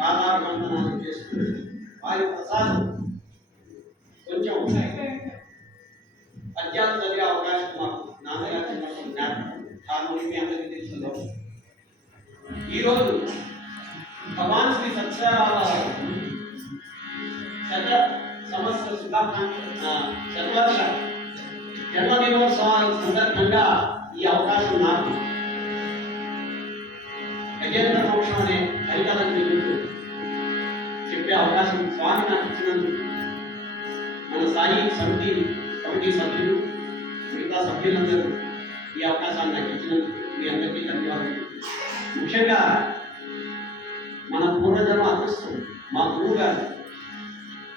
పాదాభివందనాలు చేస్తూ వారి ప్రసాదం కొంచెం పద్యాలు చదివే అవకాశం మాకు నాన్నగారు చిన్నప్పుడు జ్ఞాపకం హార్మోని మీ అందరికీ తెలిసిందో. ఈరోజు భగవాన్ శ్రీ సత్యనారాయణ శత సంవత్సర శతవర్ష జన్మదినోత్సవాల సందర్భంగా ఈ అవకాశం నాకు గజేంద్ర మోక్షం అనే హరికథను వింటూ చెప్పే అవకాశం స్వామి నాకు ఇచ్చినందుకు మన సాయి కమిటీ సభ్యులు మిగతా సభ్యులందరూ ఈ అవకాశాన్ని నాకు ఇచ్చినందుకు మీ అందరికీ ధన్యవాదాలు. ముఖ్యంగా మన పూర్వజన్మ అదృష్టం మా గురువు గారు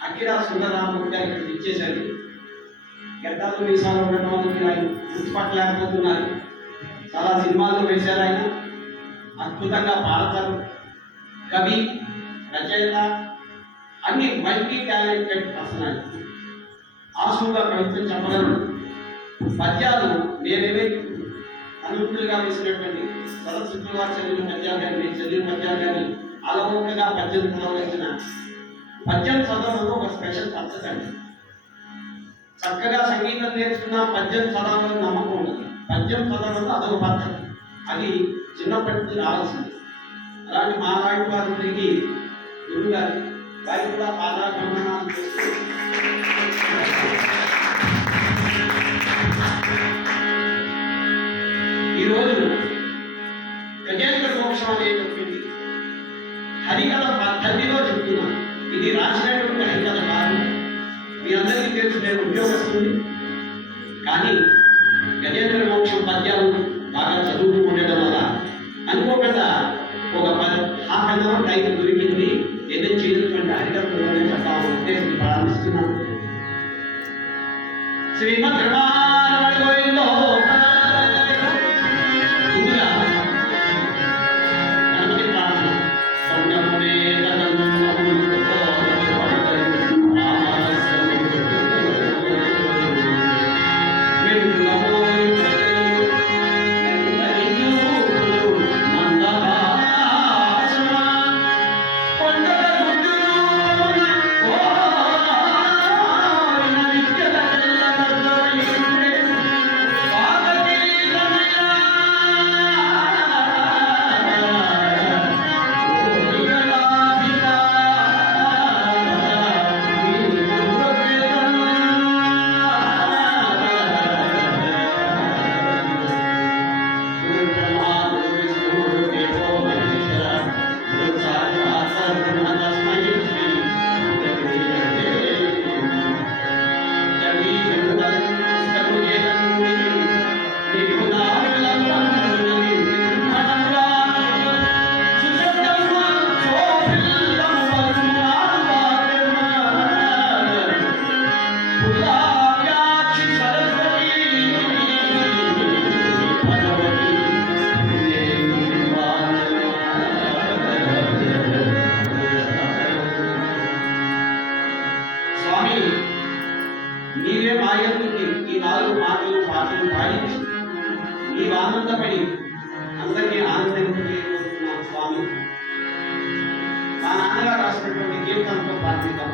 అఖిరా సుందరరామూర్తి గారు ఇక్కడికి ఇచ్చేశారు. గడ్డాలు మీసాలు ఉండటం వల్ల ఆయన గుర్తుపట్టలేకపోతున్నారు. చాలా సినిమాల్లో వేశారు. ఆయన అద్భుతంగా పాడతారు. కవి, రచయిత, అన్ని మల్టీ టాలెంటెడ్ పర్సనాలిటీ. ఆశువుగా కవిత్వం చెప్పగలను. పద్యాలు నేనేమే అనుకూలంగా వేసినటువంటి సరస్వతి వారు చదివిన పద్యాలు కానీ నేను చదివిన పద్యాలు కానీ అలవోకగా పద్యం చదవలసిన పద్యం చదవడంలో ఒక స్పెషల్ పద్ధతి అండి. చక్కగా సంగీతం నేర్చుకున్న పద్యం చదవాలని నమ్మకం ఉండదు. పద్యం చదవడంలో అదొక పద్ధతి. అది చిన్నప్పటి రావాల్సింది. అలాంటి మా లాంటి వారందరికీ గురువు గారు వారికి కూడా పాదాభివందనాలు చేస్తూ ఈరోజు గజేంద్ర మోక్షం అనేటటువంటి హరికథ పద్ధతిలో చెప్తున్నాను. ఇది రాసినటువంటి హరికథ కాదు. మీ అందరికీ తెలుసు నేను ఉద్యోగస్తుంది. కానీ గజేంద్ర మోక్షం పద్యాలు బాగా చదువుతూ ఉండడం వల్ల అనుకోకుండా ఒక హాఫ్ అన్ అవర్ టైం దొరికింది. ఏదైనా చేయనటువంటి హరికథ చెప్పాలని ఉద్దేశం ప్రారంభిస్తున్నాను. శ్రీమద్ గోవిందో ముందుగా గణపతి ప్రార్థన నీవే మాయందుకి ఈ 4 మాటలు పాటలు పాడించి నీవు ఆనందపడి అందరినీ ఆనందింపజేయబోతున్నాను స్వామి. మా నాన్నగారు రాసినటువంటి కీర్తనతో ప్రార్థిద్దాం.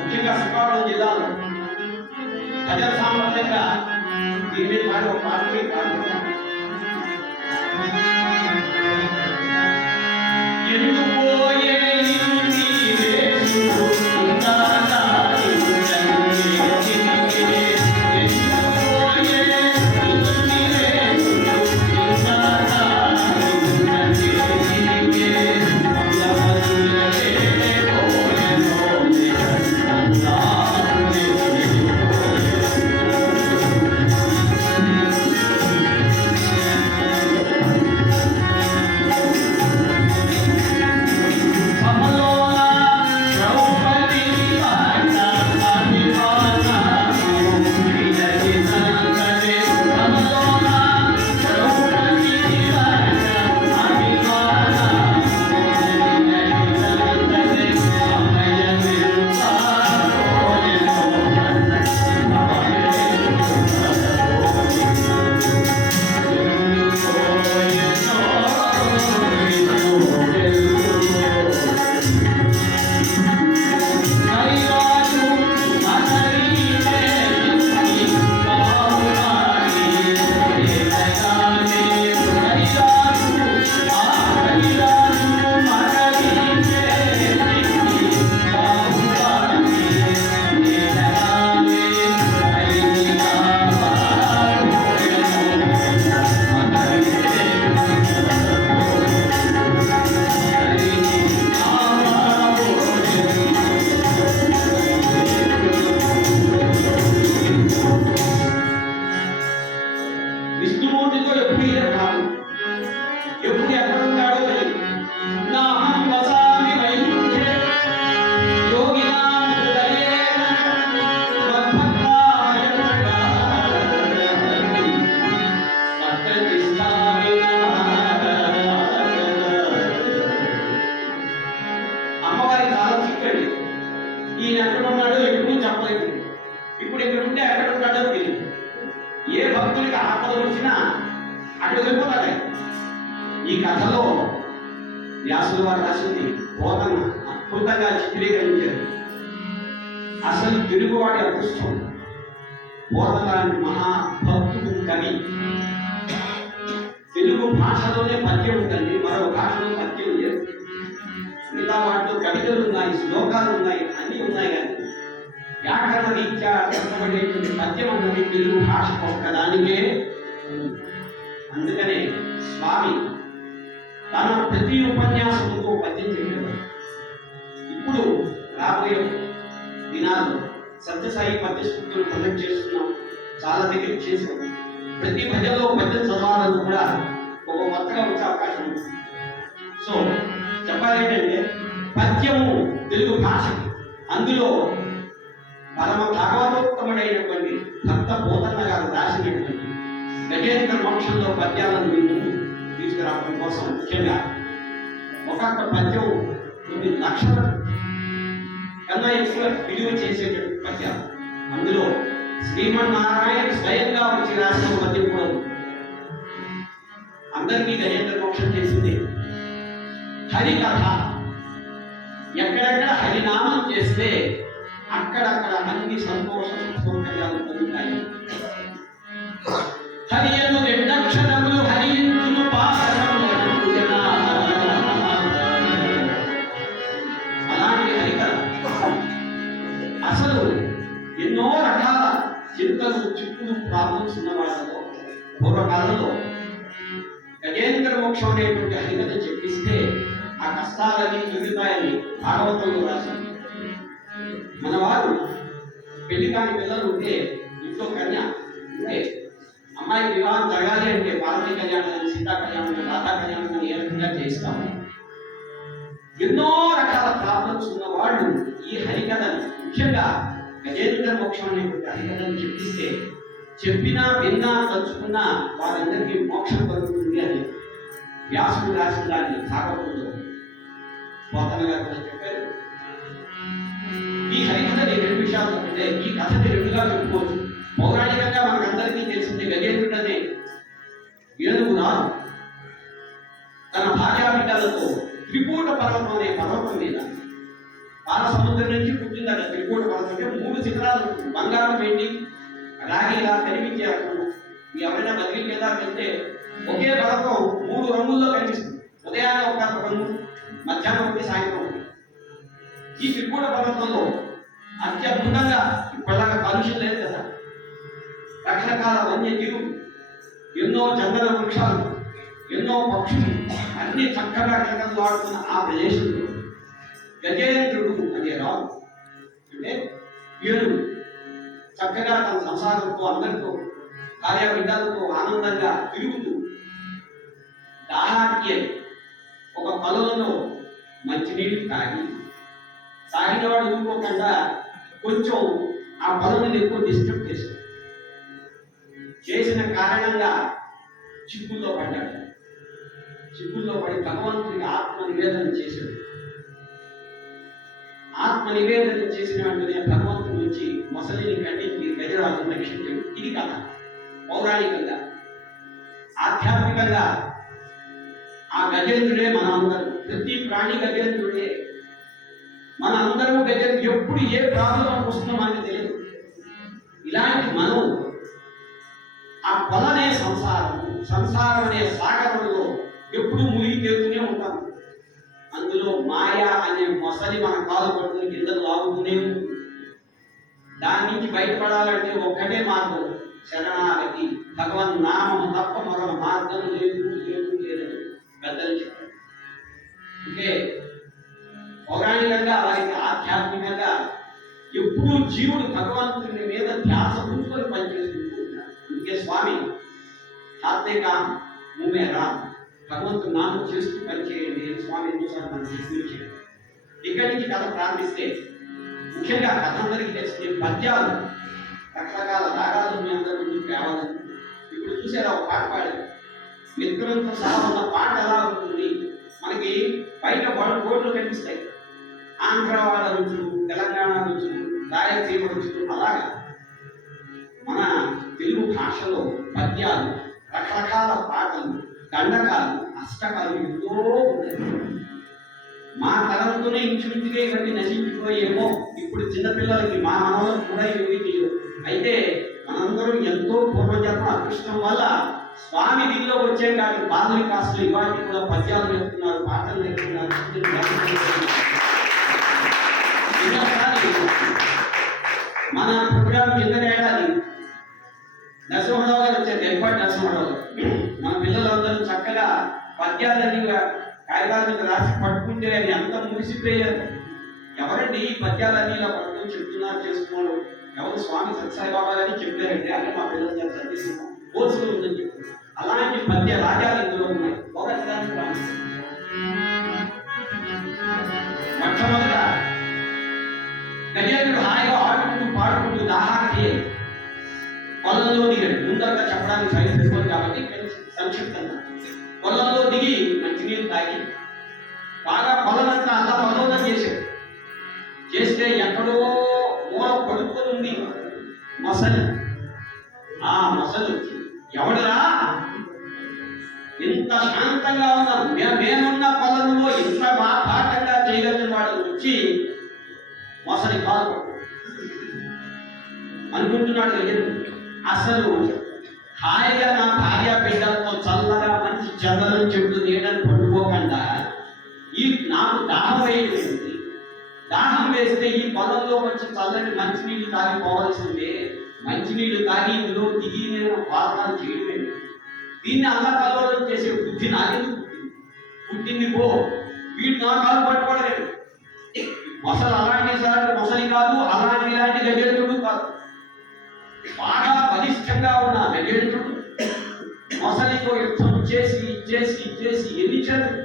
ముఖ్యంగా శ్రీకాకుళం జిల్లాలో ప్రజల సామర్థ్యంగా దీని మీద పాడి ఒక పాటని పాడుతున్నాం. ఎందుకోయే విష్ణుమూర్తితో ఎప్పుడు ఇదే కాదు, ఎప్పుడు ఎక్కడ ఉంటాడో తెలియదు. నాహం వసామి వైకుంఠే యోగినాం హృదయేన మద్భక్తాయ తత్తిష్టామి. అమ్మవారి కాలం చిక్కండి. ఈయన ఎక్కడ ఉన్నాడో ఎప్పుడు చెప్పలేదు. ఇప్పుడు ఇక్కడ ఉంటే ఎక్కడ ఉంటాడో తెలియదు. ఏ భక్తుడికి ఆపద వచ్చినా అక్కడ వెళ్ళిపోతాడు. ఈ కథలో వ్యాసుల వారు రాసింది బోధన అద్భుతంగా చిత్రీకరించారు. అసలు తెలుగువాడి అదృష్టం. బోధన లాంటి మహాభక్తుడు కవి. తెలుగు భాషలోనే పద్యం ఉందండి, మరో భాషలో పద్యం లేదు. మిగతా వాటిలో కవితలు ఉన్నాయి, శ్లోకాలు ఉన్నాయి, అన్నీ ఉన్నాయి. కానీ వ్యాకరణ రీత్యా చెప్పబడేటువంటి పద్యం అన్నది తెలుగు భాషకు ఒక్కదానికే. అందుకనే స్వామి తన ప్రతి ఉపన్యాసంతో పద్యం చెప్పేవారు. ఇప్పుడు రాబోయే దినాల్లో సత్యసాయి పద్య సూక్తులు ప్రొజెక్ట్ చేస్తున్నాం, చాలా దగ్గర చేసాం. ప్రతి భజనలో పద్యం చదవాలని కూడా ఒక కొత్తగా వచ్చే అవకాశం ఉంది. సో చెప్పాలేంటంటే పద్యము తెలుగు భాష, అందులో పరమ భాగవతోత్తముడైనటువంటి భక్త పోతన్న గారు రాసినటువంటి గజేంద్ర మోక్షంలో పద్యాలను మీరు తీసుకురావడం కోసం ముఖ్యంగా ఒక్కొక్క పద్యం కొన్ని లక్షల కన్నా ఎక్కువ విలువ చేసేటువంటి పద్యాలు. అందులో శ్రీమన్నారాయణ స్వయంగా వచ్చి రాసిన పద్యం కూడా ఉంది. అందరికీ గజేంద్ర మోక్షం చేసింది హరికథ. ఎక్కడెక్కడ హరినామం చేస్తే అక్కడక్కడ అన్ని సంతోష సౌకర్యాలు పొందుతాయి. హరియను రెండక్షరములు హరించును అలాంటి హరికథ. అసలు ఎన్నో రకాల చింతలు చిక్కులు ప్రాబ్లమ్స్ ఉన్న వాళ్ళలో పూర్వకాలంలో గజేంద్ర మోక్షం అనేటువంటి హరికథ చెప్పిస్తే ఆ కష్టాలని తిరుగుతాయని భాగవతంలో రాశారు. మన వారు పెళ్లి కాని పిల్లలు ఉంటే, ఇంట్లో కన్య ఉంటే, అమ్మాయి వివాహం జరగాలి అంటే పార్వతీ కళ్యాణం సీతా కళ్యాణం, రాధా కళ్యాణం ఏ రకంగా చేస్తాము. ఎన్నో రకాల ప్రాబ్లమ్స్ ఉన్న వాళ్ళు ఈ హరికథను, ముఖ్యంగా గజేంద్ర మోక్షం అనేటువంటి హరికథను చెప్పిస్తే చెప్పినా విన్నా తలుచుకున్నా వారందరికీ మోక్షం కలుగుతుంది అని వ్యాసుడు రాసిన దాన్ని భాగవతంలో పోతన గారు కూడా చెప్పారు. ఈ హరికథని రెండు విషయాలు అంటే ఈ కథని రెండుగా చెప్పుకోవచ్చు. పౌరాణికంగా మనకందరికీ తెలిసిందే గజేంద్రుడు అనే ఏనుగు రాదు తన భార్యాబిడ్డలతో త్రికూట పర్వతం అనే పర్వతం మీద, పాల సముద్రం నుంచి పుట్టిందట త్రికూట పర్వతం అంటే 3 శిఖరాలు బంగారం వెండి రాగి ఇలా కనిపించారు. ఎవరైనా బదిలీ మీద వెళ్తే ఒకే పర్వతం 3 రంగుల్లో కనిపిస్తుంది. ఉదయాన్నే ఒక రంగు, మధ్యాహ్నం ఒకటి, సాయంత్రం ఒకటి. ఈ త్రికూట పర్వతంలో అత్యద్భుతంగా ఇప్పటిలాగా కాలుష్యం లేదు కదా, రకరకాల వన్యజీవులు, ఎన్నో చందన వృక్షాలు, ఎన్నో పక్షులు అన్ని చక్కగా కలకలాడుతున్న ఆ ప్రదేశంలో గజేంద్రుడు అనే రాజు అంటే ఏనుగు చక్కగా తన సంసారంతో అందరితో భార్యాబిడ్డలతో ఆనందంగా తిరుగుతూ దాహార్తి ఒక కొలంలో మంచినీళ్ళు తాగిన వాడు ఊరుకోకుండా కొంచెం ఆ పొలం ఎక్కువ డిస్టర్బ్ చేసిన కారణంగా చిక్కుల్లో పడ్డాడు. చిక్కుల్లో పడి భగవంతుడికి ఆత్మ నివేదన చేశాడు. ఆత్మ నివేదన చేసిన వెంటనే భగవంతుడు వచ్చి మొసలిని ఖండించి గజరాజును రక్షించాడు. ఇది కథ. పౌరాణికంగా, ఆధ్యాత్మికంగా ఆ గజేంద్రుడే మన అందరూ. ప్రతి ప్రాణి గజేంద్రుడే. మన అందరూ గజేంద్రుడు. ఎప్పుడు ఏ ప్రాబ్లం వస్తుందో మనకు తెలియదు. ఇలాంటి మనం ఆ పొలనే సంసారం అనే సాగరంలో ఎప్పుడు మునిగి తేలుతూనే ఉంటాం. అందులో మాయ అనే మొసలి మన కాలు పడుతున్న కిందకు లాగుతూనే ఉంటుంది. దాని నుంచి బయటపడాలంటే ఒక్కటే మార్గం, శరణాగతి. భగవన్ నామము తప్ప మరొక మార్గం లేదని పెద్దలు చెప్పారు. అంటే పౌరాణికంగా అలాగే ఆధ్యాత్మికంగా ఎప్పుడూ జీవుడు భగవంతుని మీద ధ్యాస ఉంచుకొని పనిచేసుకుంటూ ఉంటాడు. అందుకే స్వామి హాత్యకాం ముమేరా, భగవంతుడు నామం చేస్తూ పనిచేయండి స్వామి ఎన్నోసార్లు మనం చేయండి. ఇక్కడి నుంచి కథ ప్రారంభిస్తే ముఖ్యంగా కథ అందరికీ తెలిసిన పద్యాలు, రకరకాల రాగాలు మీ అందరి ముందుకు రావాలని. ఇప్పుడు చూసారా ఒక పాట పాడారు, మిత్రులతో సహా ఉన్న పాట ఎలా ఉంటుంది. మనకి బయట బోర్డులు కనిపిస్తాయి, ఆంధ్ర వాళ్ళ రుచులు, తెలంగాణ రుచులు, రాయలసీమ రుచులు. అలాగా మన తెలుగు భాషలో పద్యాలు, రకరకాల పాటలు, దండకాలు, అష్టకాలు ఎంతో ఉంటాయి. మా తరంతోనే ఇంచుమించుగా ఇవన్నీ నశించిపోయేమో. ఇప్పుడు చిన్నపిల్లలకి మా మనవలకు కూడా ఇవి తెలియదు. అయితే మనందరం ఎంతో పూర్వజన్మ అదృష్టం వల్ల స్వామి దీనిలో వచ్చే కానీ బాలలు కాస్త ఇవాటి కూడా పద్యాలు నేర్పుతున్నారు, పాటలు నేర్పుతున్నారు. మన ప్రోగ్రాం కింద ఏడాది నరసింహరావు గారు వచ్చారు, ఎప్పటి నరసింహరావు గారు. మన పిల్లలందరూ చక్కగా పద్యాలన్నీ కాగితాల మీద రాసి పట్టుకుంటే అని అంత ముగిసిపోయారు. ఎవరండి ఈ పద్యాలన్నీ ఇలా పట్టుకుని చెప్తున్నారు, చేస్తున్నారు? ఎవరు? స్వామి సత్యసాయిబాబా గారి చెప్పారండి. అంటే మా పిల్లలు చాలా చదివిస్తున్నాం, కోర్సులు ఉందని చెప్పారు. అలాంటి పద్య రాజాలు ఇందులో ఉన్నాయి. మొట్టమొదట గజేంద్రుడు హాయిగా ఆడుకుంటూ పాడుకుంటూ దాహార్తి పొలంలో దిగాడు. ముందరగా చెప్పడానికి సరిపోతుంది కాబట్టి సంక్షిప్తంగా పొలంలో దిగి మంచినీళ్ళు తాగి బాగా పొలమంతా అలా పొలంలో చేస్తే ఎక్కడో మూల పడుకొని ఉంది మొసలి. ఆ మొసలు ఎవడరా ఇంత శాంతంగా ఉన్నాను, మేమున్న పొలంలో ఇంత బాటంగా చేయగలిగిన వాడు వచ్చి మొసలి కాదు అనుకుంటున్నాడు గజేంద్రుడు. అసలు హాయిగా నా భార్య బిడ్డలతో చల్లగా మంచి చందనం చెట్టు నీడని పట్టుకోకుండా ఈ నాకు దాహం వేయలేదు. దాహం వేస్తే ఈ పొలంలో వచ్చి చల్లని మంచినీళ్ళు తాగిపోవాల్సిందే. మంచినీళ్ళు తాగి ఇందులో దిగి నేను వాతాలు చేయడమే. దీన్ని అల్లకల్లోలం చేసే బుద్ధి నాకెందుకు పుట్టింది పో. వీడు నా కాలు పట్టుకోవడలేదు. మొసలు అలాంటి సార్ మొసలి కాదు, ఇలాంటి గజేంద్రుడు కాదు. బాగా బలిష్టంగా ఉన్న గజేంద్రుడు మొసలితో యుద్ధం ఇచ్చేసి ఇచ్చేసి ఇచ్చేసి ఎన్ని చేతులు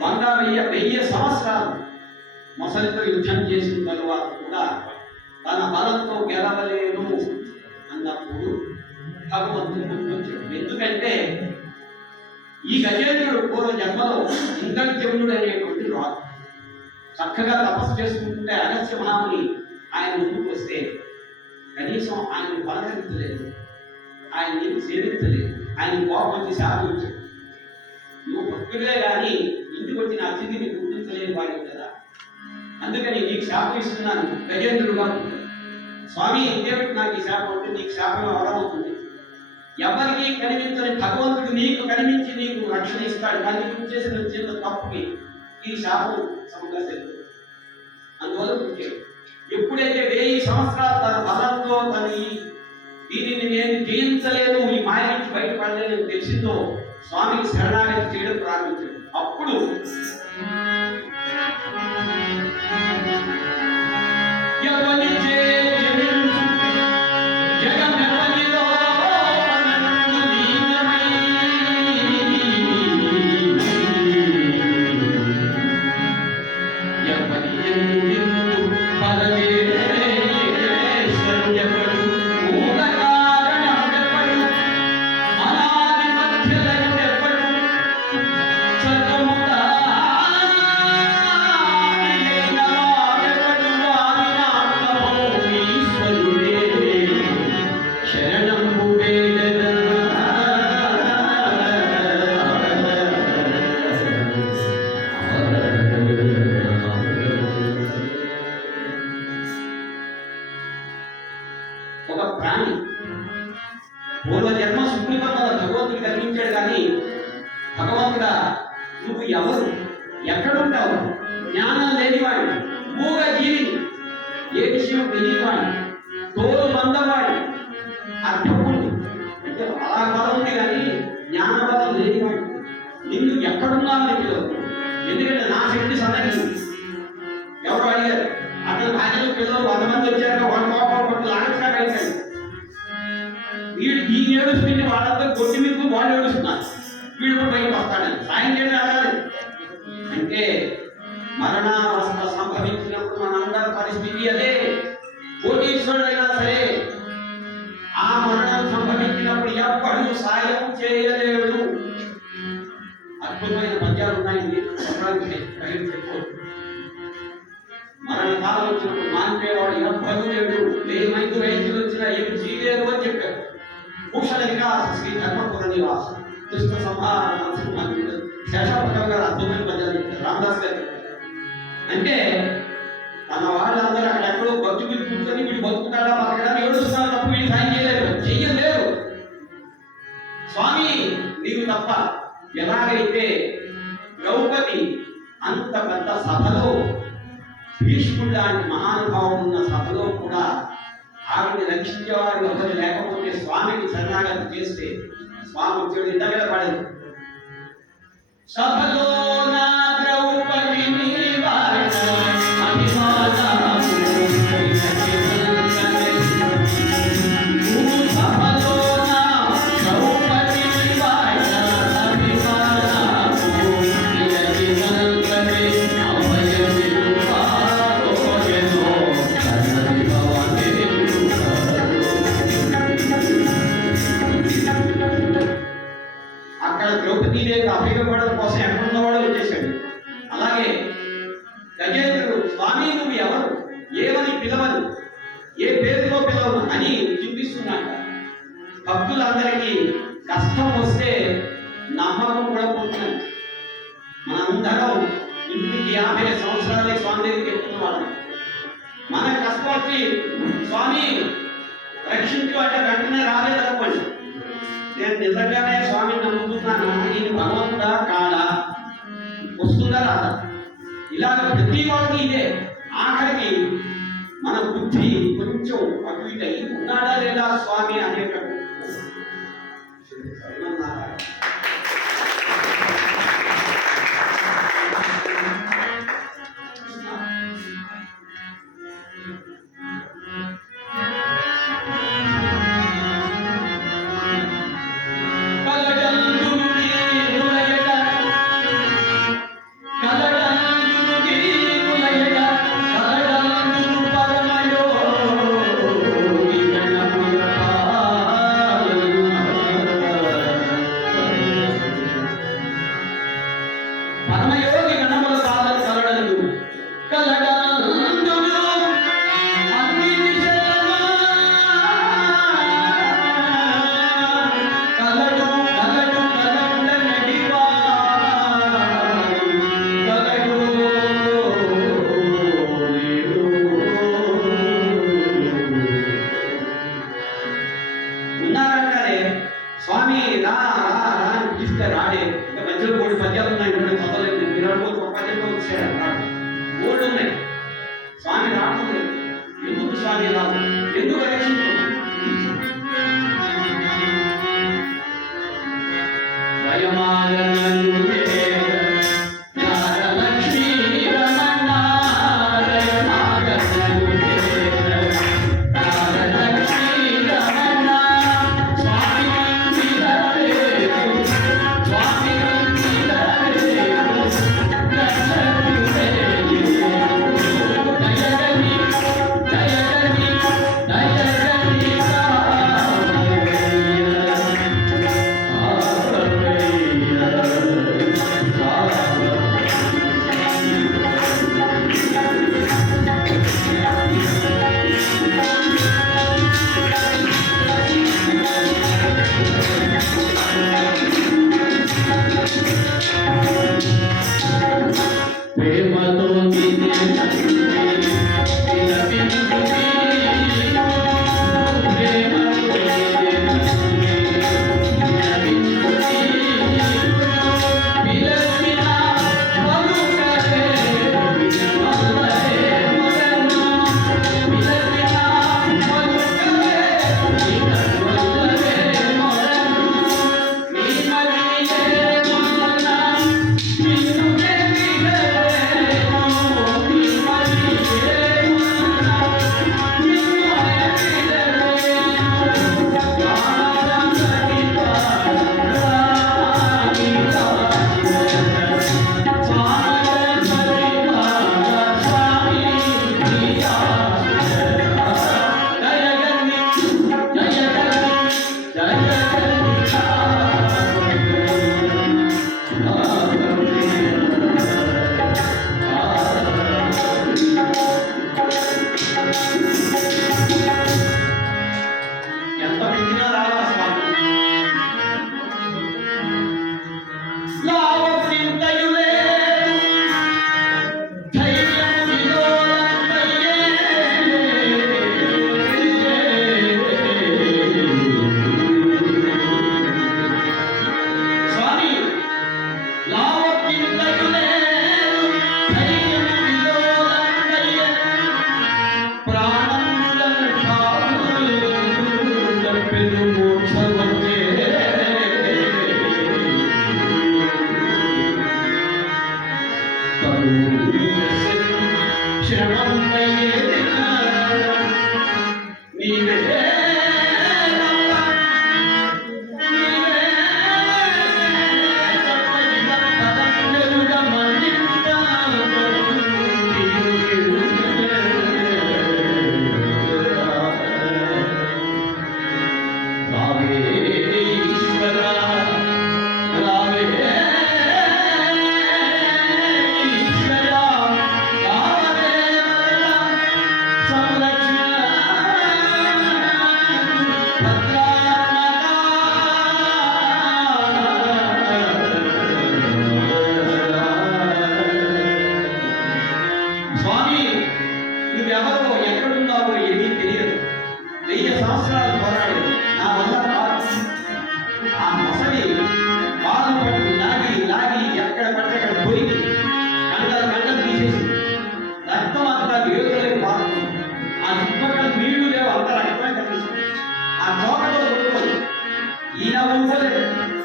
100,000 సంవత్సరాలు మొసలితో యుద్ధం చేసిన తరువాత కూడా తన బలంతో గెలవలేను అన్నప్పుడు భగవంతుడు గుర్తొచ్చాడు. ఎందుకంటే ఈ గజేంద్రుడు పూర్వ జన్మలో ఇంద్రజమునుడు అనేటువంటి రాజు చక్కగా తపస్సు చేసుకుంటుంటే అగస్త్య మహాముని ఆయన ముందుకు వస్తే కనీసం ఆయన పలకరించలేదు, ఆయన్ని సేవించలేదు, ఆయన కోపం వచ్చి శాపించాడు. నువ్వు భక్తుడే కానీ ఇంటికి వచ్చిన అతిథిని గుర్తించలేని వాడు కదా, అందుకని నీకు శాపం ఇస్తున్నాను గజేంద్రుడుగా. స్వామి ఇంకేమిటి నాకు ఈ శాపం అంటే నీకు శాపం అవడమవుతుంది. ఎవరికి కనిపించని భగవంతుడు నీకు కనిపించి నీకు రక్షణ ఇస్తాడు, కానీ నువ్వు చేసిన చిన్న తప్పుకి ఈ శాపం సమస్య. అందువల్ల ఎప్పుడైతే 1000 సంవత్సరాలు తన బలంతో దీనిని నేను జయించలేదు, ఈ మాయ నుంచి బయటపడలేదని తెలిసిందో స్వామికి శరణాగతి చేయడం ప్రారంభించాడు. అప్పుడు ఒక ప్రాణి పూర్వజన్మ సుకృతం వల్ల భగవంతుడు కనిపించాడు. కానీ భగవంతుడా నువ్వు ఎవరు, ఎక్కడుంటావు, జ్ఞానం లేనివాడు, మూగ జీవి, ఏ విషయం తెలియవాడు, తోలు మందవాడు, అర్థముంది అంటే అలా బలం ఉంది కానీ జ్ఞాన బలం లేనివాడు, నిన్ను ఎక్కడున్నావని పిలవు. ఎందుకంటే నా శక్తి సన్నగిలి. ఎవరు అడిగారు అతను భార్యలు పిల్లలు 100 మంది వచ్చాక వాళ్ళ కోపం లాగచ్చా కలిగాడు. వీడు ఈ ఏడుస్తుంది, వాళ్ళంతా కొట్టి మీకు వాళ్ళు ఏడుస్తున్నారు, వీడు కూడా బయటకు వస్తాడని సాయం చేయడం అడగాలి. అంటే మరణావస్థ సంభవించినప్పుడు మనందరి పరిస్థితి అదే. కోటీశ్వరుడైనా సరే ఆ మరణం సంభవించినప్పుడు ఎవ్వడూ సాయం చేయలేడు. అద్భుతమైన పద్యాలు ఉన్నాయి చెప్పడానికి మరణ కాలం వచ్చినప్పుడు మానిపోయేవాడు ఎవ్వరూ లేడు, 1000 మంది వైద్యులు వచ్చినా ఏమి చేయలేరు అని చెప్పారు. భూషణ వికాస శ్రీ ధర్మపుర నివాస దుష్ట సంహార శేషపకం గారు అద్భుతమైన పద్యాలు చెప్పారు. రామదాస్ గారు అంటే తన వాళ్ళందరూ అక్కడెక్కడో భక్తి మీద కూర్చొని వీడు బతుకుతాడా బతకడా ఏడుస్తున్నారు తప్ప వీళ్ళు సాయం చెయ్యలేరు. స్వామి నీవు తప్ప. ఎలాగైతే ద్రౌపది అంత పెద్ద సభలో భీష్ముడు లాంటి మహానుభావుడు ఉన్న సభలో కూడా ఆవిడని రక్షించేవారు ఎవరు లేకపోతే స్వామికి శరణాగతి చేస్తే స్వామి వచ్చేది ఇంతగా పడదు. సభలో నా ద్రౌపది ద్రౌపదీదేవి అభిగపడడం కోసం ఎక్కడున్నవాడో వచ్చేసాడు. అలాగే గజేంద్రుడు స్వామి నువ్వు ఎవరు, ఏమని పిలవను, ఏ పేరుతో పిలవను అని చింతిస్తున్నాడు. భక్తులందరికీ కష్టం వస్తే నమ్మకం కూడా పోతున్నాడు. మనందరం ఇంటికి 50 సంవత్సరాలే స్వామి దగ్గరికి ఎక్కుతున్నాడు. మన కష్టం వచ్చి స్వామి రక్షించు అంటే వెంటనే రాలేదనుకోండి, నేను నిజంగానే స్వామిని నమ్ముతున్నాను, ఈయన భగవంతుడా కాడా, వస్తుందా రాదా, ఇలాగ ప్రతి వాడికి ఇదే. ఆఖరికి మన బుద్ధి కొంచెం అటు ఇటు అయి ఉన్నాడా లేదా స్వామి అనేటట్టు కలగందుని పరమయోగి గణముల సాధన కలడలు కలడందును అన్ని దిశలమా కలడు కలడు కలడ నడివా కలడు ఉన్నారంటారే స్వామి రా రా రా అని పిలిస్తే రాడే. ఇంకా మధ్యలో 3 పద్యాలు ఉన్నాయి, ఇప్పుడు చదవలేదు. మీరు అనుకోవచ్చు ఒక పద్యంలో వచ్చాడు అన్నాడు. 3 ఉన్నాయి. స్వామి రావడం లేదు. ఎందుకు స్వామి రావు? ఎందుకు రక్షించు?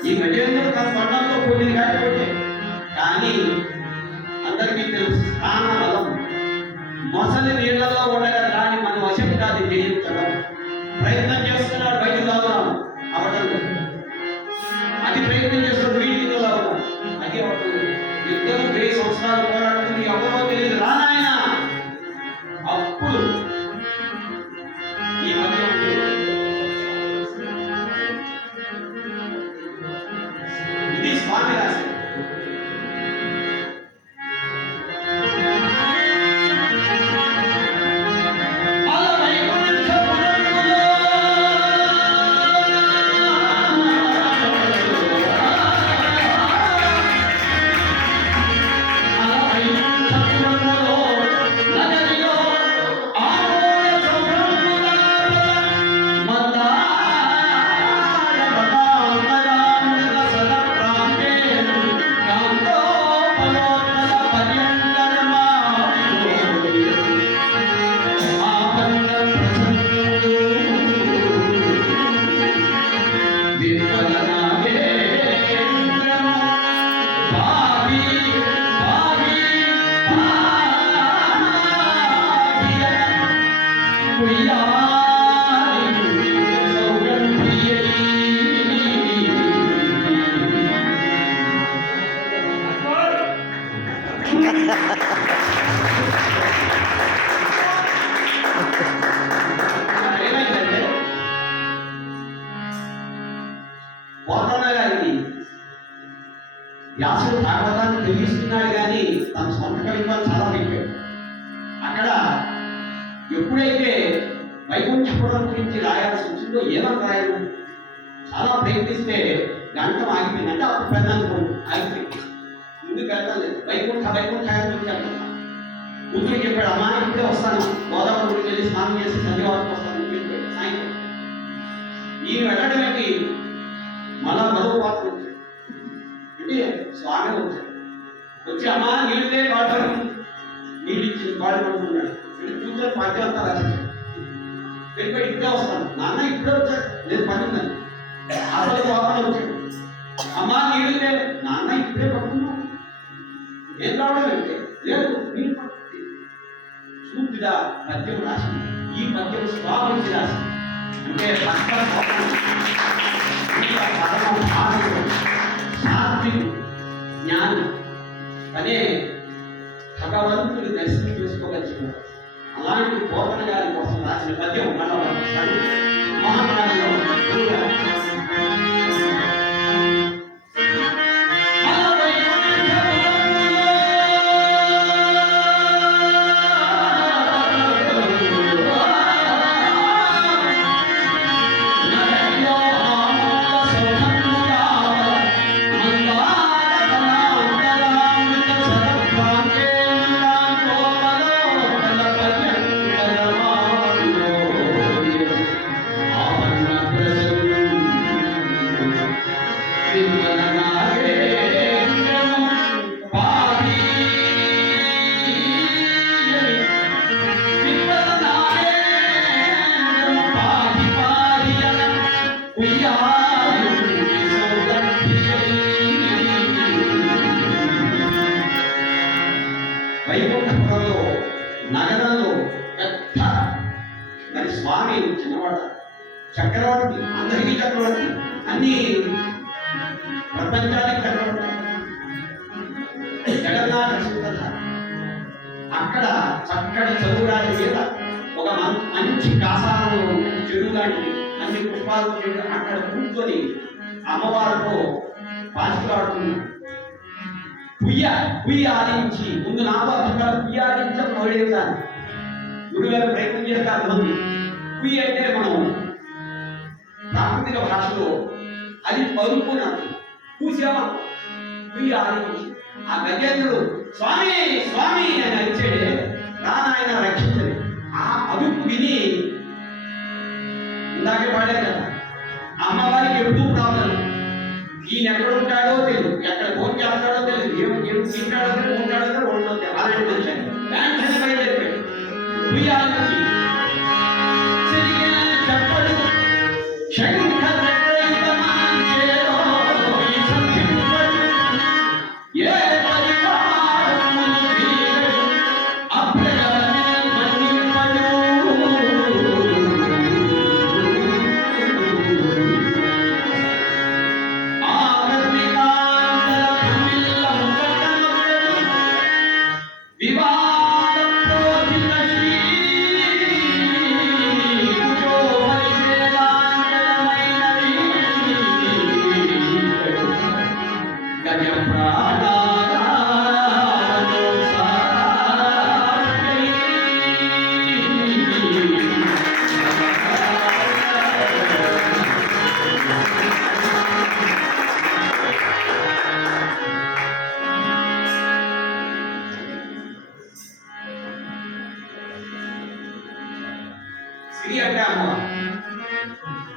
ఈ గజేంద్రుడు తన పట్టణంతో కూడింది కాకపోతే కానీ అందరికీ తెలుసు స్థాన బలం మొసలి నీళ్లలో ఉండగా దాన్ని మన వశం కాదు జయించడం ప్రయత్నం చేస్తున్నాడు బయటకు రావడం అవడం అది ప్రయత్నం చేస్తున్నాడు వీటిలో రావడం అది అవడం ఇద్దరు 1000 సంవత్సరాలు పోరాడుతుంది ఎవరో తెలియదు రానాయన అప్పుడు ఈ మధ్య ఇది స్వామి రాశారు ఏమైందంటే పోతన్న గారికి వ్యాసుడు భాగవతాన్ని తెలియస్తున్నాడు కానీ తన సొంత కవిత్వాన్ని చాలా పెట్టాడు. అక్కడ ఎప్పుడైతే వైకుంఠపురం గురించి రాయాల్సి వచ్చిందో ఏమని రాయను చాలా ప్రయత్నిస్తే గంటం ఆగిపోయింది. అంటే అప్పుడు పెద్దలు ఆగిపోయింది. ముందుకు వెళ్తలేదు. వైకుంఠ అని చెప్పి కూతురు చెప్పాడు, అమ్మా ఇప్పుడే వస్తాను, గోదావరి గుడికి వెళ్ళి స్నానం చేసి సంధ్యవాదం వస్తాను చెప్పాడు సాయంత్రం. ఈయన వెళ్ళడం ఏంటి మళ్ళా మరో పాత్ర వచ్చాడు. అంటే స్వామి వచ్చాడు. వచ్చి అమ్మా నీళ్ళే కాడు నీళ్ళు ఇచ్చి కాడు పడుతున్నాడు. కూర్చొని పద్యం అంతా రాశాడు. వెళ్ళిపోయి ఇప్పుడే వస్తాను. నాన్న ఇప్పుడే వచ్చాడు, లేదు పని ఉందని. అసలు కోపం వచ్చాడు. అమ్మా నీళ్ళు లేదు. నాన్న ఇప్పుడే పడుతున్నావు, ఏం రావడం అంటే లేదు నీళ్ళు పడుతుంది. సూర్యుడా పద్యం రాసింది. ఈ పద్యం స్వామించి రాసింది. అంటే సాత్వికు జ్ఞాని అనే భగవంతుడి దర్శనం చేసుకోగలిగినాడు. అలాంటి పోతన గారి కోసం రాసిన పద్యం మహాకాలంలో వైకుంఠపురంలో నగరంలో పెద్ద మరి స్వామి చిన్నవాడ చక్రవర్తి, అందరికీ చక్రవర్తి, అన్ని ప్రపంచానికి చక్రవర్తి జగన్నాథ సుందర. అక్కడ చక్కటి చదువురాలి మీద ఒక మంచి కాసాలలో చెరువు లాంటిది, అన్ని పుష్పాలు అక్కడ కూర్చొని అమ్మవారితో పాసులాడుతున్నాడు. పుయ్య ఆడించి ముందు నాకు అర్థం కాదు. పుయ్య ఆడించడం మొదలెడతాను. గురుగారు ప్రయత్నం చేస్తారు. ముందు పుయ్య అంటే మనం ప్రాకృతిక భాషలో అది పరుపు నాకు పూసామా పుయ్య ఆడించి ఆ గజేంద్రుడు స్వామి స్వామి అని అరిచాడే, రానాయన రక్షించని ఆ అదుపు విని ఇందాకే పాడారు కదా, అమ్మవారికి ఎప్పుడూ ప్రాబ్లం. ఈయన ఎక్కడ ఉంటాడో తెలియదు, ఎక్కడ ఫోన్ చేస్తాడో తెలియదు, ఏమి తింటాడో తెలియదు, ఉంటాడో తెలియదు, ఉండదు. అలాంటి మనిషి వెంటనే బయలుదేరిపోయాడు. ఉయ్యాలకి చెప్పడు సిరి అంటే అమ్మవారు.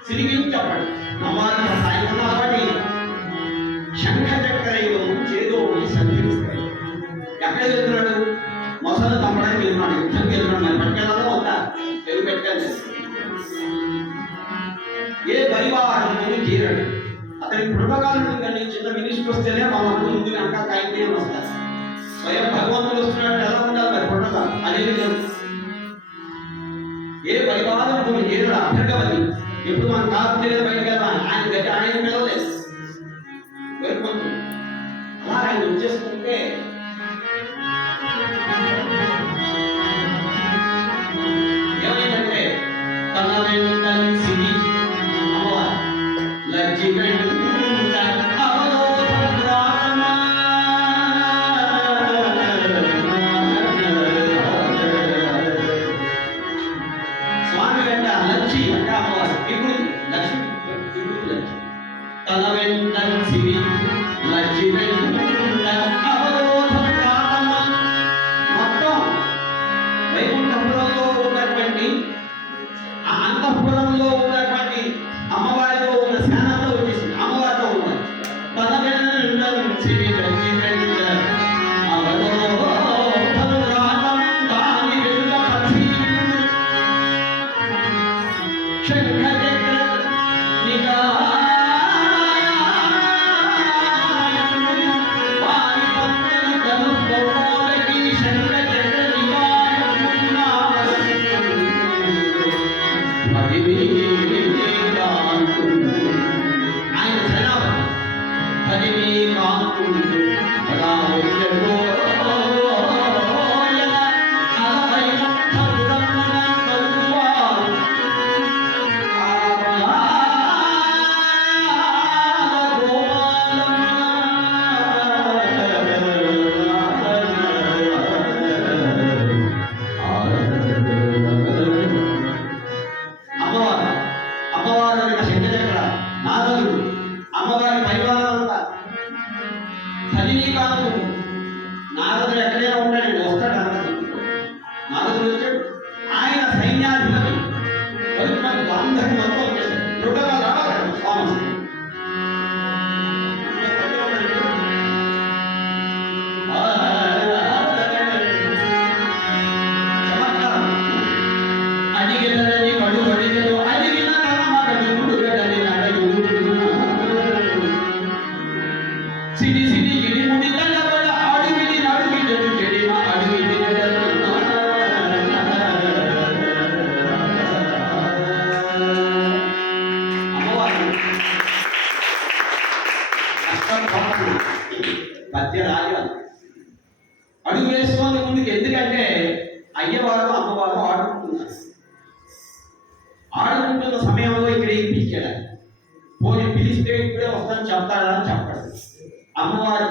సిరి గురించి చెప్పండి. అమ్మవారి సాయంత్రం కాబట్టి శంఖ చక్రయుగం చేదో సంధిస్తాయి. ఎక్కడ వెళ్తున్నాడు? మొసలు తమ్మడానికి వెళ్తున్నాడు, యుద్ధంకి వెళ్తున్నాడు. మరి పట్టుకెళ్ళాలో వద్దా? తెలుగు పెట్టాలి. ఏ పరివారం చేరాడు. అతని ప్రోటోకాల్ కానీ చిన్న మినిస్టర్ వస్తేనే మా ముందు వెనక కాయితే వస్తారు. స్వయం భగవంతుడు వస్తున్నాడు, ఎలా ఉండాలి మరి ప్రోటోకాల్ అనేది లేదు. ఏ పరివారం చేరాడు అభ్యర్థవని ఎప్పుడు మనం కాకపోతే బయటకు వెళ్తాను. ఆయన గట్టి ఆయన పిలవలేదు. అలా ఆయన వచ్చేస్తుంటే రజనీకాంత్ నారదుడు ఎక్కడైనా ఉంటాడండి, వస్తాడు నారదుడు వచ్చాడు. ఆయన సైన్యాధిపతి కలుపుమంది అందరినీ మొత్తం వచ్చేసాడు. రుడగా రావాలి స్వామి అడిగినని కడు అడిగను అడిగిన సిడి సిడి గిడి ముడి తడబడ అడుగిడి నడుగిడను చెడిమ అడుగిడి అమ్మవారు పద్య రాయాలి. అడుగు వేసుకోని ముందుకు, ఎందుకంటే అయ్యవారు అమ్మవారు ఆడుకుంటున్నారు. ఆడుకుంటున్న సమయంలో ఇక్కడ ఏం పిలిచాడు, పోనీ పిలిస్తే ఇప్పుడే వస్తాను చెప్తాడా అని చెప్పాడు. అమ్మవారి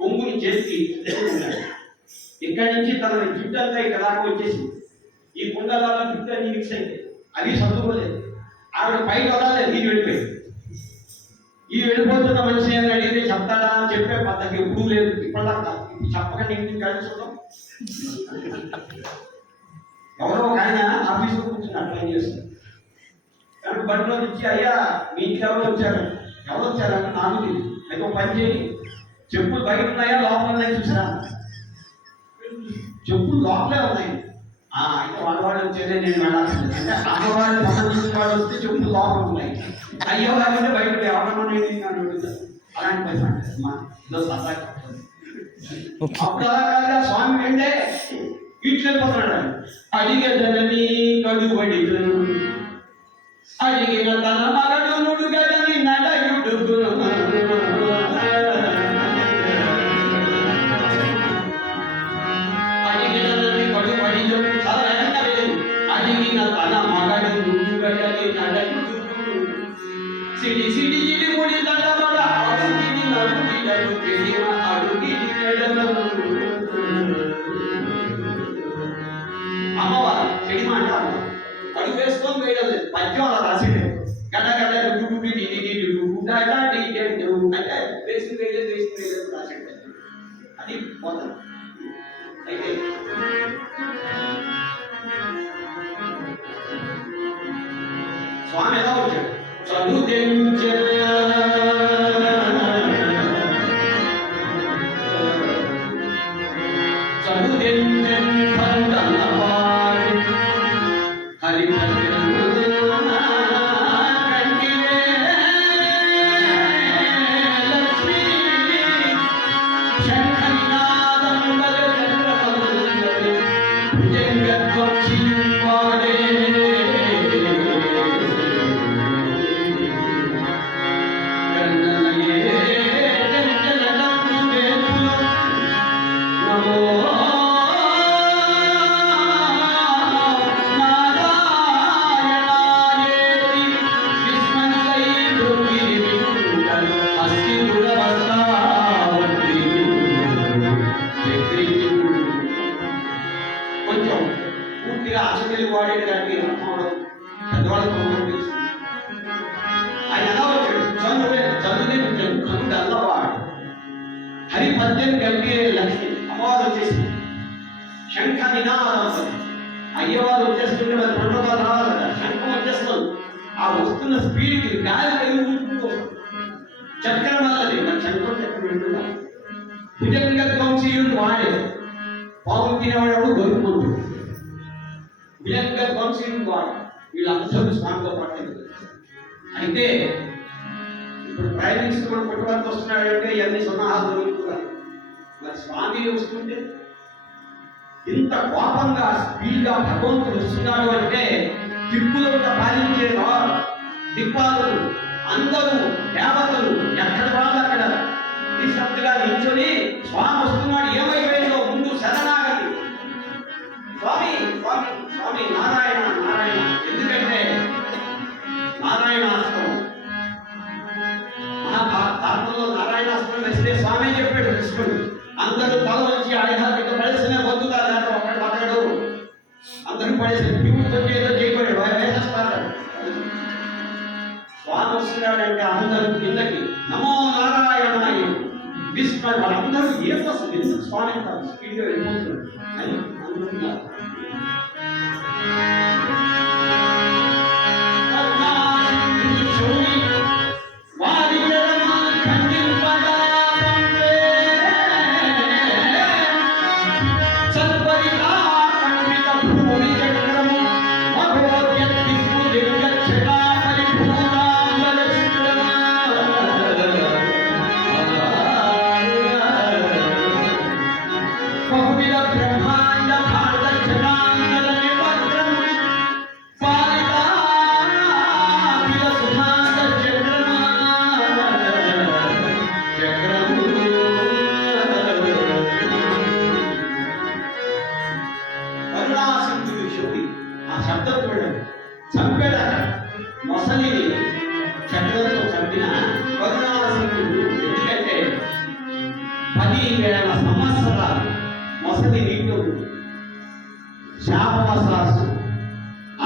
కొంగుని చేసి ఇక్కడి నుంచి తన జుట్టు అంతా ఇక్కడ దాకా వచ్చేసి ఈ కుండలాలో జుట్టు అన్ని మిక్స్ అయితే అవి సర్దుకోలేదు. ఆవిడ పైకి వదలలేదు, నీకు వెళ్ళిపోయింది. ఈ వెళ్ళిపోతున్న మనిషి అని అడిగితే చెప్తాడా అని చెప్పే పద్ధతి ఎప్పుడూ లేదు. ఇప్పటిదాకా చెప్పకండి ఇంటికి కలిసి చూద్దాం. ఎవరో ఒక ఆయన ఆఫీస్లో కూర్చుని ట్రైన్ చేస్తారు. కానీ బండిలో నుంచి, అయ్యా మీ ఇంటికి ఎవరు వచ్చారంటే నాకు తెలియదు. అయితే ఒక పని చేయి, చెప్పులు బయట ఉన్నాయా లోపల ఉన్నాయి చూసినా, చెప్పులు లోపలే ఉన్నాయి. అయితే వాళ్ళవాడు వచ్చేదే, నేను వెళ్ళాల్సింది. అంటే అమ్మవాడిని సంబంధించిన వాడు వస్తే చెప్పులు లోపల ఉన్నాయి, అయ్యో అంటే బయట ఎవరన్నా అలాంటి పని అమ్మా ఇదో సరదా. అప్పుడు అలా కాదుగా, స్వామి వెంటే ఇట్లు వెళ్ళిపోతున్నాడు. అడిగేదనని కడుబడి అడిగిన తన మగడు నుడుగడని నడయుడు అడిగినని కడుబడి అడిగిన తన మగడు నుడుగడని నడయుడు సిడి సిడి ఇడి ముడి దండబడ అడుగిని నడుగిడను చెడిమ అడుగిని నెడను. అమ్మవారు చెడిమ అంటారు, అడుగు వేసుకొని వేయలేదు. పద్యం అలా రాసిండే, గడ్డ గడ్డ అంటే వేసి వేయలేదు రాసిండే. అది పోతాను. అయితే స్వామి ఎలా వచ్చాడు, చదువు పూర్తిగా ఆశకెళ్ళి వాడేది దానికి పెద్దవాళ్ళకు తెలుసు. ఆయన ఎలా వచ్చాడు, చదువునే కనుడు అల్లవాడు హరిపద్యం గంభీరే లక్ష్మి. అమ్మవారు వచ్చేసి శంఖ నినాదం, అయ్యవారు వచ్చేస్తుంటే మరి పండుగలు రావాలి కదా, శంఖం వచ్చేస్తుంది. ఆ వస్తున్న స్పీడ్కి గాలి పెరుగుతూ చక్రం వల్లది, మరి శంఖం చక్రం వెళ్తుందా. భుజంగ ధ్వంసీయుడు వాడే, పావులు తినేవాడు గొరుకుమంతుడు. భుజంగ ధ్వంసీయుడు వాడు, వీళ్ళందరూ స్వామితో పాటు. అయితే ఇప్పుడు ప్రైమ్ మినిస్టర్ కూడా పుట్టడానికి వస్తున్నాడంటే ఇవన్నీ సున్నాహాలు దొరుకుతున్నారు. మరి స్వామి వస్తుంటే ఇంత కోపంగా స్పీడ్గా భగవంతుడు వస్తున్నాడు అంటే దిక్కులంతా పాలించే దిక్పాలు అందరూ దేవతలు ఎక్కడ వాళ్ళు అక్కడ నిశ్శబ్దగా నిల్చొని స్వామి వస్తున్నాడు, ఏమైపోయిందో ముందు శరణాగతి. స్వామి స్వామి స్వామి నారాయణ నారాయణ. ఎందుకంటే నారాయణాస్త్రం మహాభారతంలో నారాయణాస్త్రం వేస్తే స్వామి చెప్పాడు కృష్ణుడు, అందరూ తల వచ్చి ఆయుధాలు పడేసిన పొందుతారు ఒకడు అందరూ పడేసిన పివుతో ఏదో చేయబడి వేసేస్తారు. స్వామి వస్తున్నాడంటే అందరూ కిందకి నమో నారాయణ కృష్ణుడు వాళ్ళందరూ ఏం అసలు ఎందుకు స్వామి స్పీడ్గా వెళ్ళిపోతున్నారు అని అనుకుంటున్నారు. చంపాడు మొసలిని చక్రంతో చంపిన కరుణాసింహుడు. ఎందుకంటే 10,000 సంవత్సరాలు మొసలి నీటిలో శాపవశాస్తు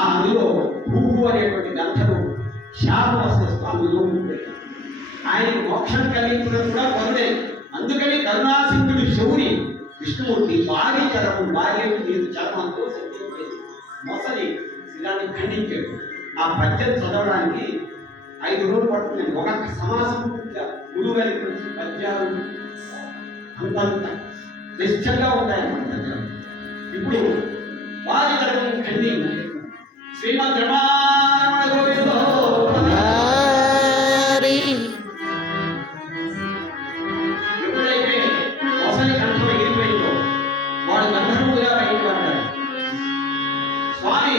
అందులో భూము అనేటువంటి గంధము శాపవశాస్తు అందులో ఉంటుంది. ఆయనకు మోక్షం కలిగించడం కూడా వరుడే. అందుకని కరుణాసింహుడు శౌరి విష్ణుమూర్తి భారీ చరము భార్య నీరు చర్మంతో మొసలి దాన్ని ఖండించాడు. ఆ పద్యం చదవడానికి 5 రోజులు పడుతుంది. ఒక సమాసం గురువు గారి పద్యాలు అంతంత నిశ్చంగా ఉంటాయన్నమాట పద్యాలు. ఇప్పుడు వారి తరపు ఖండించి శ్రీమద్ రమణ గోవిందో ఎప్పుడైతే మొసలి కంఠం ఎగిరిపోయిందో వాడు గంధర్వుగా బయటకు పడ్డాడు. స్వామి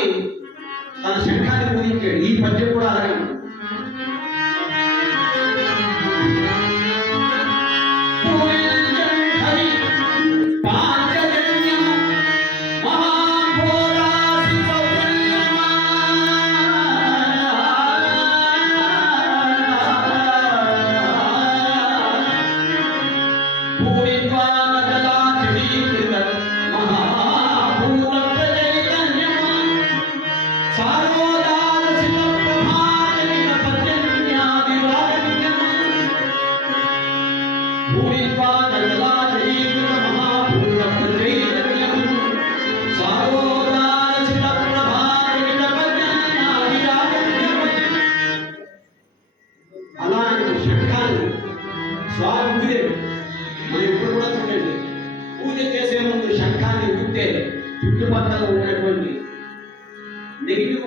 తన శంఖాన్ని పూజించాడు. ఈ పద్యం కూడా అలాగే స్వామి మనం ఇప్పుడు కూడా చూడండి, పూజ చేసే ముందు శంఖాన్ని ఊపితే చుట్టుపక్కల ఉన్నటువంటి నెగిటివ్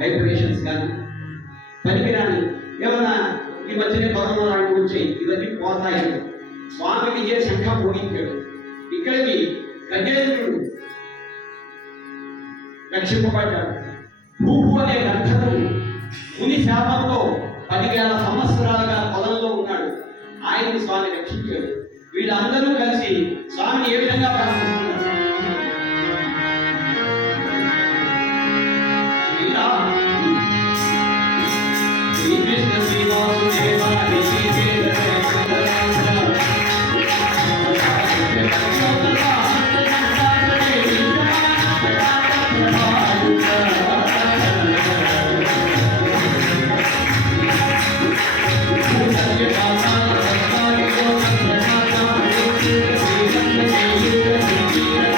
వైబ్రేషన్స్ కానీ పనికిరాని ఏమన్నా ఈ మధ్యనే కరోనా లాంటివి వచ్చాయి, ఇవన్నీ పోతాయి. స్వామి విజయ శంఖం భోగించాడు. ఇక్కడికి గజేంద్రుడు రక్షింపబడ్డాడు. భూపు అనే గంధర్వుడు ముని శాపంతో 10,000 సంవత్సరాలుగా పొలంలో ఉన్నాడు. ఆయన్ని స్వామి రక్షించాడు. వీళ్ళందరూ కలిసి స్వామిని ఏ విధంగా ప్రార్థిస్తున్నారు? Srikrishna శ్రీవాసుదేవ Thank you.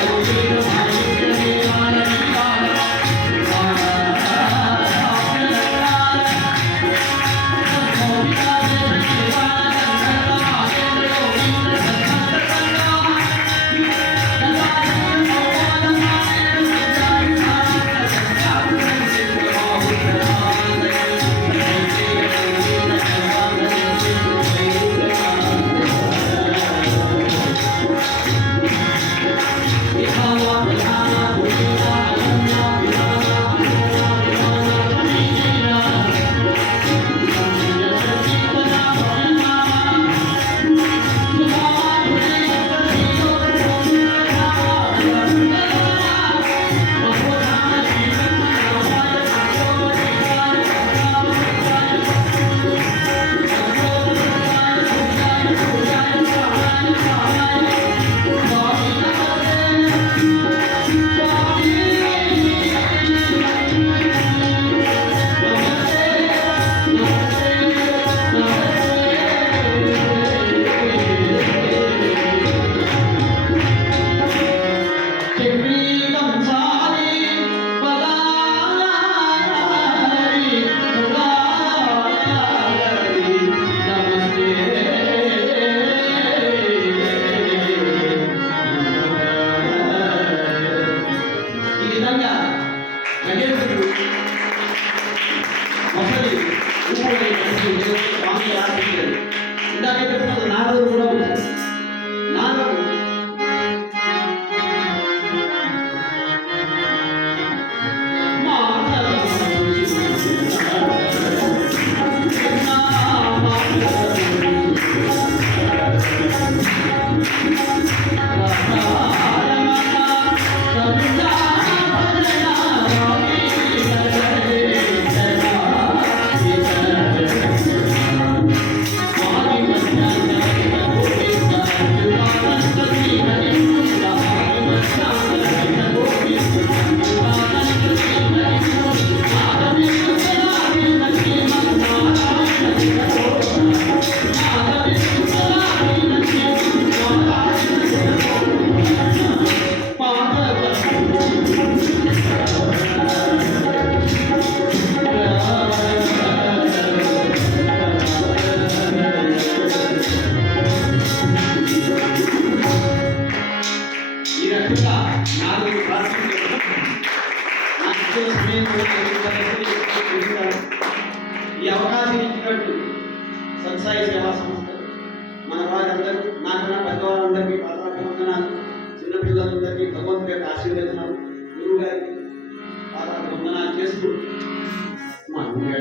ఈ అవకాశం ఇచ్చినట్టు సత్సాయి సేవా సంస్థ మన వారందరూ నాకన్నా పెద్దవారందరికీ పాదాభివందనాలు, చిన్నపిల్లలందరికీ భగవంతుడి యొక్క ఆశీర్వచనాలు, గురువు గారికి పాదాభివందనాలు చేస్తూ మా తమ్ముడు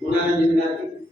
గుణానందన్ గారికి